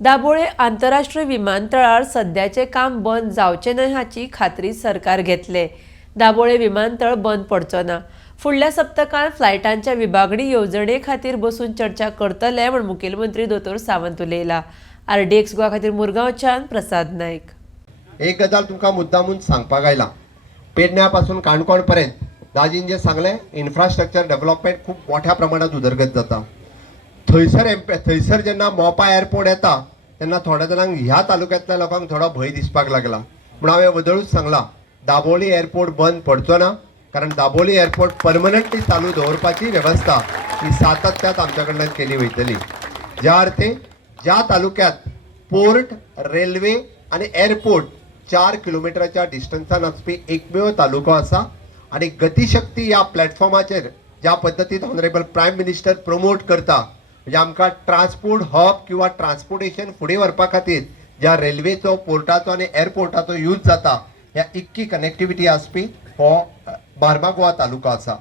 दाबोळे आंतरराष्ट्रीय विमानतळार सध्याचे काम बंद जावचे न्हय हाची खात्री सरकार घेतले। दाबोळे विमानतळ बंद पडचो ना। फुडल्या सप्तकांत फ्लायटांच्या विभागणी येवजणे खातीर बसून चर्चा करतले म्हण मुखेलमंत्री दोतोर सावंत उलयला। RDX गोवा खातीर मुरगांवच्यान प्रसाद नायक। एक गजाल तुमकां मुद्दामून सांगपाक आयला, पेडण्या पासून काणकोण पर्यंत दाजीन जे सांगले इन्फ्रास्ट्रक्चर डेव्हलपमेंट खूप मोठ्या प्रमाणात उदरगत जाता। थंयसर जेन्ना मोपा एअरपोर्ट येता तेन्ना थोड्या जाणांक ह्या तालुक्यांतल्या लोकांक थोडो भंय दिसपाक लागला। म्हूण हांवें वदळूच सांगला दाबोळी एअरपोर्ट बंद पडचो ना, कारण दाबोळी एअरपोर्ट परमनंटली चालू दवरपाची वेवस्था ही सातत्यात आमच्या कडल्यान केली वयतली। ज्या अर्थी ज्या तालुक्यात पोर्ट, रेल्वे आणि एअरपोर्ट 4 किलोमीटरच्या डिस्टन्सान आसपी एकमेव तालुको आसा आणि गतिशक्ती ह्या प्लॅटफॉर्माचेर ज्या पद्दतीन ऑनरेबल प्रायम मिनिस्टर प्रमोट करता, म्हणजे आमकां ट्रान्सपोर्ट हब किंवा ट्रान्सपोर्टेशन फुडें व्हरपा खातीर ज्या रेल्वेचो, पोर्टाचो आणि एअरपोर्टाचो यूज जाता, ह्या इतकी कनेक्टिविटी आसपी हो बार्मा गोवा तालुको आसा।